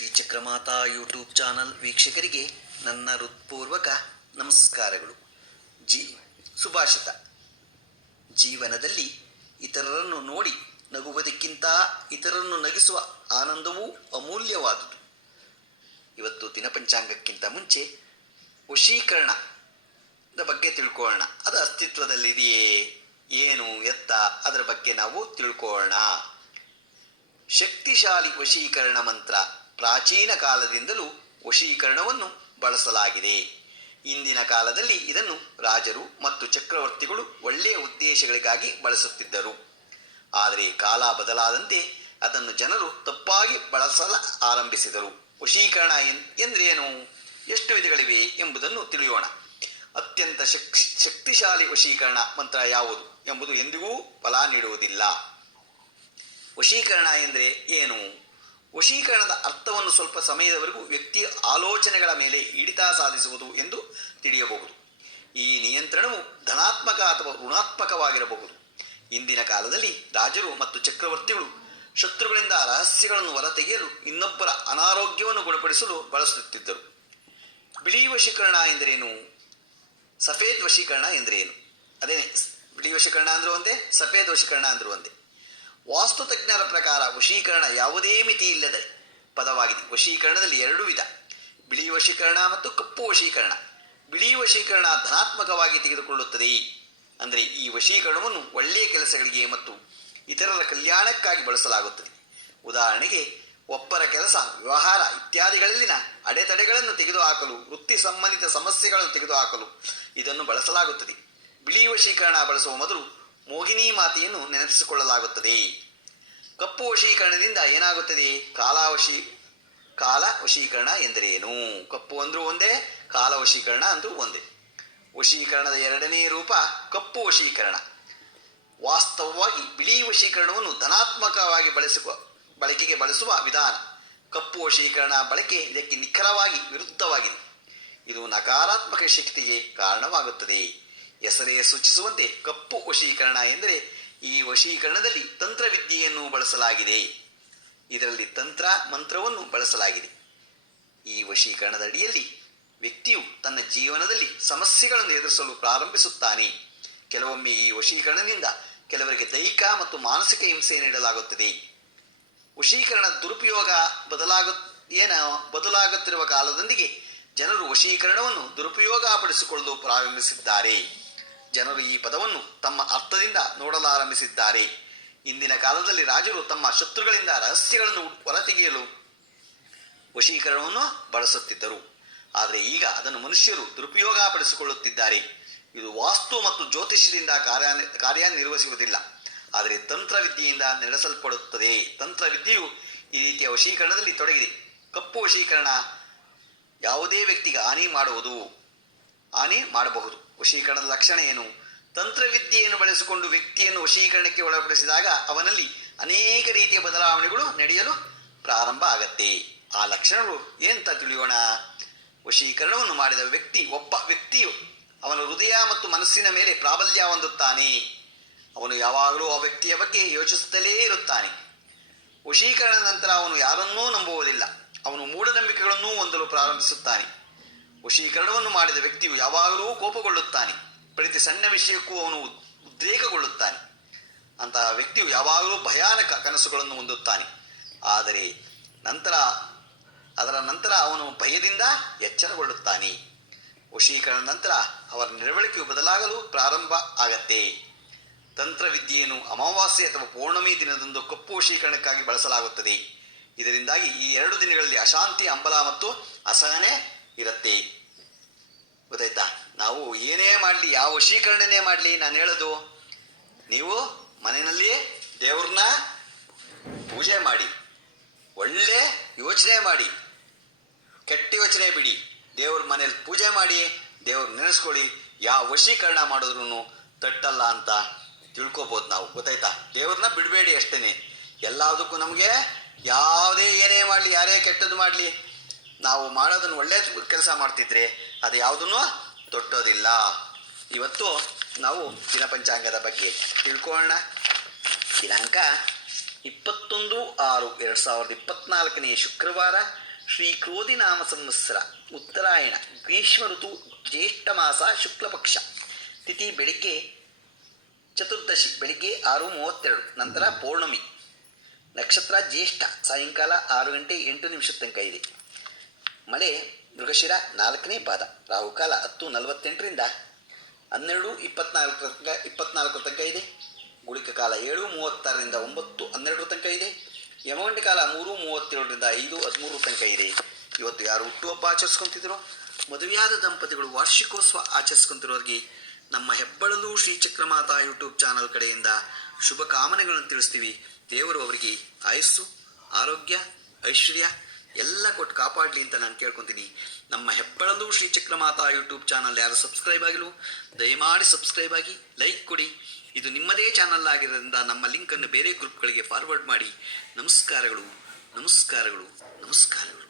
Shri Chakramata YouTube channel ವೀಕ್ಷಕರಿಗೆ ನನ್ನ ಹೃತ್ಪೂರ್ವಕ ನಮಸ್ಕಾರಗಳು. ಜೀ, ಸುಭಾಷಿತ. ಜೀವನದಲ್ಲಿ ಇತರರನ್ನು ನೋಡಿ ನಗುವುದಕ್ಕಿಂತ ಇತರರನ್ನು ನಗಿಸುವ ಆನಂದವೂ ಅಮೂಲ್ಯವಾದುದು. ಇವತ್ತು ದಿನಪಂಚಾಂಗಕ್ಕಿಂತ ಮುಂಚೆ ವಶೀಕರಣದ ಬಗ್ಗೆ ತಿಳ್ಕೊಳ್ಳೋಣ. ಅದು ಅಸ್ತಿತ್ವದಲ್ಲಿದೆಯೇ? ಏನು ಎತ್ತ? ಅದರ ಬಗ್ಗೆ ನಾವು ತಿಳ್ಕೊಳ್ಳೋಣ. ಶಕ್ತಿಶಾಲಿ ವಶೀಕರಣ ಮಂತ್ರ. ಪ್ರಾಚೀನ ಕಾಲದಿಂದಲೂ ವಶೀಕರಣವನ್ನು ಬಳಸಲಾಗಿದೆ. ಇಂದಿನ ಕಾಲದಲ್ಲಿ ಇದನ್ನು ರಾಜರು ಮತ್ತು ಚಕ್ರವರ್ತಿಗಳು ಒಳ್ಳೆಯ ಉದ್ದೇಶಗಳಿಗಾಗಿ ಬಳಸುತ್ತಿದ್ದರು. ಆದರೆ ಕಾಲ ಬದಲಾದಂತೆ ಅದನ್ನು ಜನರು ತಪ್ಪಾಗಿ ಬಳಸಲ ಆರಂಭಿಸಿದರು. ವಶೀಕರಣ ಎಂದ್ರೇನು? ಎಷ್ಟು ವಿಧಗಳಿವೆ ಎಂಬುದನ್ನು ತಿಳಿಯೋಣ. ಅತ್ಯಂತ ಶಕ್, ಶಕ್ತಿಶಾಲಿ ವಶೀಕರಣ ಮಂತ್ರ ಯಾವುದು ಎಂಬುದು ಎಂದಿಗೂ ಫಲ ನೀಡುವುದಿಲ್ಲ. ವಶೀಕರಣ ಎಂದರೆ ಏನು? ವಶೀಕರಣದ ಅರ್ಥವನ್ನು ಸ್ವಲ್ಪ ಸಮಯದವರೆಗೂ ವ್ಯಕ್ತಿಯ ಆಲೋಚನೆಗಳ ಮೇಲೆ ಹಿಡಿತ ಸಾಧಿಸುವುದು ಎಂದು ತಿಳಿಯಬಹುದು. ಈ ನಿಯಂತ್ರಣವು ಧನಾತ್ಮಕ ಅಥವಾ ಋಣಾತ್ಮಕವಾಗಿರಬಹುದು. ಇಂದಿನ ಕಾಲದಲ್ಲಿ ರಾಜರು ಮತ್ತು ಚಕ್ರವರ್ತಿಗಳು ಶತ್ರುಗಳಿಂದ ರಹಸ್ಯಗಳನ್ನು ಹೊರತೆಗೆಯಲು ಇನ್ನೊಬ್ಬರ ಅನಾರೋಗ್ಯವನ್ನು ಗುಣಪಡಿಸಲು ಬಳಸುತ್ತಿದ್ದರು. ಬಿಳಿ ವಶೀಕರಣ ಎಂದರೇನು? ಸಫೇದ್ ವಶೀಕರಣ ಎಂದರೇನು? ಅದೇನೆ, ಬಿಳಿ ವಶೀಕರಣ ಅಂದರೂ ಒಂದೇ, ಸಫೇದ್ ವಶೀಕರಣ ಅಂದರೂ ಒಂದೇ. ವಾಸ್ತು ತಜ್ಞರ ಪ್ರಕಾರ ವಶೀಕರಣ ಯಾವುದೇ ಮಿತಿ ಇಲ್ಲದೆ ಪದವಾಗಿದೆ. ವಶೀಕರಣದಲ್ಲಿ ಎರಡು ವಿಧ. ಬಿಳಿ ವಶೀಕರಣ ಮತ್ತು ಕಪ್ಪು ವಶೀಕರಣ. ಬಿಳಿ ವಶೀಕರಣ ಧನಾತ್ಮಕವಾಗಿ ತೆಗೆದುಕೊಳ್ಳುತ್ತದೆ. ಅಂದರೆ ಈ ವಶೀಕರಣವನ್ನು ಒಳ್ಳೆಯ ಕೆಲಸಗಳಿಗೆ ಮತ್ತು ಇತರರ ಕಲ್ಯಾಣಕ್ಕಾಗಿ ಬಳಸಲಾಗುತ್ತದೆ. ಉದಾಹರಣೆಗೆ ಒಬ್ಬರ ಕೆಲಸ, ವ್ಯವಹಾರ ಇತ್ಯಾದಿಗಳಲ್ಲಿನ ಅಡೆತಡೆಗಳನ್ನು ತೆಗೆದುಹಾಕಲು, ವೃತ್ತಿ ಸಂಬಂಧಿತ ಸಮಸ್ಯೆಗಳನ್ನು ತೆಗೆದುಹಾಕಲು ಇದನ್ನು ಬಳಸಲಾಗುತ್ತದೆ. ಬಿಳಿ ವಶೀಕರಣ ಬಳಸುವ ಮೊದಲು ಮೋಹಿನಿ ಮಾತೆಯನ್ನು ನೆನಪಿಸಿಕೊಳ್ಳಲಾಗುತ್ತದೆ. ಕಪ್ಪು ವಶೀಕರಣದಿಂದ ಏನಾಗುತ್ತದೆ? ಕಾಲಾವಶಿ ಕಾಲ ವಶೀಕರಣ ಎಂದರೇನು? ಕಪ್ಪು ಅಂದರೂ ಒಂದೇ ಕಾಲ ವಶೀಕರಣ ಅಂದರೂ ಒಂದೇ. ವಶೀಕರಣದ ಎರಡನೇ ರೂಪ ಕಪ್ಪು ವಶೀಕರಣ. ವಾಸ್ತವವಾಗಿ ಬಿಳಿ ವಶೀಕರಣವನ್ನು ಧನಾತ್ಮಕವಾಗಿ ಬಳಸುವ ಬಳಕೆಗೆ ಬಳಸುವ ವಿಧಾನ. ಕಪ್ಪು ವಶೀಕರಣ ಬಳಕೆ ಇದಕ್ಕೆ ನಿಖರವಾಗಿ ವಿರುದ್ಧವಾಗಿದೆ. ಇದು ನಕಾರಾತ್ಮಕ ಶಕ್ತಿಗೆ ಕಾರಣವಾಗುತ್ತದೆ. ಹೆಸರೇ ಸೂಚಿಸುವಂತೆ ಕಪ್ಪು ವಶೀಕರಣ ಎಂದರೆ ಈ ವಶೀಕರಣದಲ್ಲಿ ತಂತ್ರವಿದ್ಯೆಯನ್ನು ಬಳಸಲಾಗಿದೆ. ಇದರಲ್ಲಿ ತಂತ್ರ ಮಂತ್ರವನ್ನು ಬಳಸಲಾಗಿದೆ. ಈ ವಶೀಕರಣದ ಅಡಿಯಲ್ಲಿ ವ್ಯಕ್ತಿಯು ತನ್ನ ಜೀವನದಲ್ಲಿ ಸಮಸ್ಯೆಗಳನ್ನು ಎದುರಿಸಲು ಪ್ರಾರಂಭಿಸುತ್ತಾನೆ. ಕೆಲವೊಮ್ಮೆ ಈ ವಶೀಕರಣದಿಂದ ಕೆಲವರಿಗೆ ದೈಹಿಕ ಮತ್ತು ಮಾನಸಿಕ ಹಿಂಸೆ ನೀಡಲಾಗುತ್ತದೆ. ವಶೀಕರಣ ದುರುಪಯೋಗ ಬದಲಾಗ, ಏನ ಬದಲಾಗುತ್ತಿರುವ ಕಾಲದೊಂದಿಗೆ ಜನರು ವಶೀಕರಣವನ್ನು ದುರುಪಯೋಗಪಡಿಸಿಕೊಳ್ಳಲು ಪ್ರಾರಂಭಿಸಿದ್ದಾರೆ. ಜನರು ಈ ಪದವನ್ನು ತಮ್ಮ ಅರ್ಥದಿಂದ ನೋಡಲಾರಂಭಿಸಿದ್ದಾರೆ. ಇಂದಿನ ಕಾಲದಲ್ಲಿ ರಾಜರು ತಮ್ಮ ಶತ್ರುಗಳಿಂದ ರಹಸ್ಯಗಳನ್ನು ಹೊರತೆಗೆಯಲು ವಶೀಕರಣವನ್ನು ಬಳಸುತ್ತಿದ್ದರು. ಆದರೆ ಈಗ ಅದನ್ನು ಮನುಷ್ಯರು ದುರುಪಯೋಗಪಡಿಸಿಕೊಳ್ಳುತ್ತಿದ್ದಾರೆ. ಇದು ವಾಸ್ತು ಮತ್ತು ಜ್ಯೋತಿಷ್ಯದಿಂದ ಕಾರ್ಯ ಕಾರ್ಯನಿರ್ವಹಿಸುವುದಿಲ್ಲ. ಆದರೆ ತಂತ್ರವಿದ್ಯೆಯಿಂದ ನಡೆಸಲ್ಪಡುತ್ತದೆ. ತಂತ್ರವಿದ್ಯೆಯು ಈ ರೀತಿಯ ವಶೀಕರಣದಲ್ಲಿ ತೊಡಗಿದೆ. ಕಪ್ಪು ವಶೀಕರಣ ಯಾವುದೇ ವ್ಯಕ್ತಿಗೆ ಹಾನಿ ಮಾಡುವುದು, ಹಾನಿ ಮಾಡಬಹುದು. ವಶೀಕರಣದ ಲಕ್ಷಣ ಏನು? ತಂತ್ರವಿದ್ಯೆಯನ್ನು ಬಳಸಿಕೊಂಡು ವ್ಯಕ್ತಿಯನ್ನು ವಶೀಕರಣಕ್ಕೆ ಒಳಪಡಿಸಿದಾಗ ಅವನಲ್ಲಿ ಅನೇಕ ರೀತಿಯ ಬದಲಾವಣೆಗಳು ನಡೆಯಲು ಪ್ರಾರಂಭ ಆಗತ್ತೆ. ಆ ಲಕ್ಷಣಗಳು ಎಂತ ತಿಳಿಯೋಣ? ವಶೀಕರಣವನ್ನು ಮಾಡಿದ ವ್ಯಕ್ತಿ ಒಬ್ಬ ವ್ಯಕ್ತಿಯು ಅವನ ಹೃದಯ ಮತ್ತು ಮನಸ್ಸಿನ ಮೇಲೆ ಪ್ರಾಬಲ್ಯ ಹೊಂದುತ್ತಾನೆ. ಅವನು ಯಾವಾಗಲೂ ಆ ವ್ಯಕ್ತಿಯ ಬಗ್ಗೆ ಯೋಚಿಸುತ್ತಲೇ ಇರುತ್ತಾನೆ. ವಶೀಕರಣದ ನಂತರ ಅವನು ಯಾರನ್ನೂ ನಂಬುವುದಿಲ್ಲ. ಅವನು ಮೂಢನಂಬಿಕೆಗಳನ್ನೂ ಹೊಂದಲು ಪ್ರಾರಂಭಿಸುತ್ತಾನೆ. ವಶೀಕರಣವನ್ನು ಮಾಡಿದ ವ್ಯಕ್ತಿಯು ಯಾವಾಗಲೂ ಕೋಪಗೊಳ್ಳುತ್ತಾನೆ. ಪ್ರತಿ ಸಣ್ಣ ವಿಷಯಕ್ಕೂ ಅವನು ಉದ್ರೇಕಗೊಳ್ಳುತ್ತಾನೆ. ಅಂತಹ ವ್ಯಕ್ತಿಯು ಯಾವಾಗಲೂ ಭಯಾನಕ ಕನಸುಗಳನ್ನು ಹೊಂದುತ್ತಾನೆ. ಆದರೆ ನಂತರ, ಅದರ ನಂತರ ಅವನು ಭಯದಿಂದ ಎಚ್ಚರಗೊಳ್ಳುತ್ತಾನೆ. ವಶೀಕರಣ ನಂತರ ಅವರ ನಡವಳಿಕೆಯು ಬದಲಾಗಲು ಪ್ರಾರಂಭ ಆಗತ್ತೆ. ತಂತ್ರವಿದ್ಯೆಯನ್ನು ಅಮಾವಾಸ್ಯೆ ಅಥವಾ ಪೌರ್ಣಮಿ ದಿನದಂದು ಕಪ್ಪು ವಶೀಕರಣಕ್ಕಾಗಿ ಬಳಸಲಾಗುತ್ತದೆ. ಇದರಿಂದಾಗಿ ಈ ಎರಡು ದಿನಗಳಲ್ಲಿ ಅಶಾಂತಿ, ಅಂಬಲ ಮತ್ತು ಅಸಹನೆ ಇರುತ್ತೆ. ಗೊತ್ತಾಯ್ತಾ? ನಾವು ಏನೇ ಮಾಡಲಿ, ಯಾವ ವಶೀಕರಣನೇ ಮಾಡಲಿ, ನಾನು ಹೇಳೋದು, ನೀವು ಮನೆಯಲ್ಲಿ ದೇವ್ರನ್ನ ಪೂಜೆ ಮಾಡಿ, ಒಳ್ಳೆ ಯೋಚನೆ ಮಾಡಿ, ಕೆಟ್ಟ ಯೋಚನೆ ಬಿಡಿ. ದೇವ್ರ ಮನೇಲಿ ಪೂಜೆ ಮಾಡಿ, ದೇವ್ರ ನೆನೆಸ್ಕೊಳ್ಳಿ. ಯಾವ ವಶೀಕರಣ ಮಾಡಿದ್ರು ತಟ್ಟಲ್ಲ ಅಂತ ತಿಳ್ಕೊಬೋದು ನಾವು. ಗೊತ್ತಾಯ್ತಾ? ದೇವ್ರನ್ನ ಬಿಡಬೇಡಿ ಅಷ್ಟೇ ಎಲ್ಲದಕ್ಕೂ ನಮಗೆ ಯಾವುದೇ ಏನೇ ಮಾಡಲಿ, ಯಾರೇ ಕೆಟ್ಟದ್ದು ಮಾಡಲಿ ನಾವು ಮಾಡೋದನ್ನು ಒಳ್ಳೆ ಕೆಲಸ ಮಾಡ್ತಿದ್ರೆ ಅದು ಯಾವುದನ್ನು ತೊಟ್ಟೋದಿಲ್ಲ. ಇವತ್ತು ನಾವು ದಿನಪಂಚಾಂಗದ ಬಗ್ಗೆ ತಿಳ್ಕೊಳ್ಳೋಣ. ದಿನಾಂಕ ಇಪ್ಪತ್ತೊಂದು ಆರು ಎರಡು ಸಾವಿರದ ಇಪ್ಪತ್ನಾಲ್ಕನೇ ಶುಕ್ರವಾರ, ಶ್ರೀ ಕ್ರೋಧಿ ನಾಮ ಸಂವತ್ಸರ, ಉತ್ತರಾಯಣ, ಗ್ರೀಷ್ಮ ಋತು, ಜ್ಯೇಷ್ಠ ಮಾಸ ಶುಕ್ಲಪಕ್ಷ ತಿಥಿ ಬೆಳಿಗ್ಗೆ ಚತುರ್ದಶಿ, ಬೆಳಿಗ್ಗೆ ಆರು ಮೂವತ್ತೆರಡು, ನಂತರ ಪೌರ್ಣಮಿ. ನಕ್ಷತ್ರ ಜ್ಯೇಷ್ಠ, ಸಾಯಂಕಾಲ ಆರು ಗಂಟೆ ಎಂಟು ನಿಮಿಷದ ತನಕ ಇದೆ. ಮಳೆ ಮೃಗಶಿರ ನಾಲ್ಕನೇ ಪಾದ. ರಾಹುಕಾಲ ಹತ್ತು ನಲವತ್ತೆಂಟರಿಂದ ಹನ್ನೆರಡು ಇಪ್ಪತ್ನಾಲ್ಕರ ತನಕ ಇಪ್ಪತ್ನಾಲ್ಕು ತನಕ ಇದೆ. ಗುಳಿಕ ಕಾಲ ಏಳು ಮೂವತ್ತಾರರಿಂದ ಒಂಬತ್ತು ಹನ್ನೆರಡರ ತನಕ ಇದೆ. ಯಮಗಂಟೆ ಕಾಲ ಮೂರು ಮೂವತ್ತೇಳರಿಂದ ಐದು ಹದಿಮೂರು ತನಕ ಇದೆ. ಇವತ್ತು ಯಾರು ಹುಟ್ಟುಹಬ್ಬ ಆಚರಿಸ್ಕೊಂತಿದ್ರು? ಮದುವೆಯಾದ ದಂಪತಿಗಳು ವಾರ್ಷಿಕೋತ್ಸವ ಆಚರಿಸ್ಕೊತಿರೋರಿಗೆ ನಮ್ಮ ಹೆಬ್ಬಳಲು ಶ್ರೀ ಚಕ್ರಮಾತಾ ಯೂಟ್ಯೂಬ್ ಚಾನಲ್ ಕಡೆಯಿಂದ ಶುಭ ಕಾಮನೆಗಳನ್ನು ತಿಳಿಸ್ತೀವಿ. ದೇವರು ಅವರಿಗೆ ಆಯಸ್ಸು, ಆರೋಗ್ಯ, ಐಶ್ವರ್ಯ ಎಲ್ಲ ಕೊಟ್ಟು ಕಾಪಾಡಲಿ ಅಂತ ನಾನು ಕೇಳ್ಕೊತೀನಿ. ನಮ್ಮ ಹೆಬ್ಬಳಲು ಶ್ರೀ ಚಕ್ರಮಾತಾ ಯೂಟ್ಯೂಬ್ ಚಾನಲ್ ಯಾರು ಸಬ್ಸ್ಕ್ರೈಬ್ ಆಗಿಲ್ಲ ದಯಮಾಡಿ ಸಬ್ಸ್ಕ್ರೈಬ್ ಆಗಿ, ಲೈಕ್ ಕೊಡಿ. ಇದು ನಿಮ್ಮದೇ ಚಾನಲ್ ಆಗಿರೋದ್ರಿಂದ ನಮ್ಮ ಲಿಂಕನ್ನು ಬೇರೆ ಗ್ರೂಪ್ಗಳಿಗೆ ಫಾರ್ವರ್ಡ್ ಮಾಡಿ. ನಮಸ್ಕಾರಗಳು ನಮಸ್ಕಾರಗಳು ನಮಸ್ಕಾರಗಳು.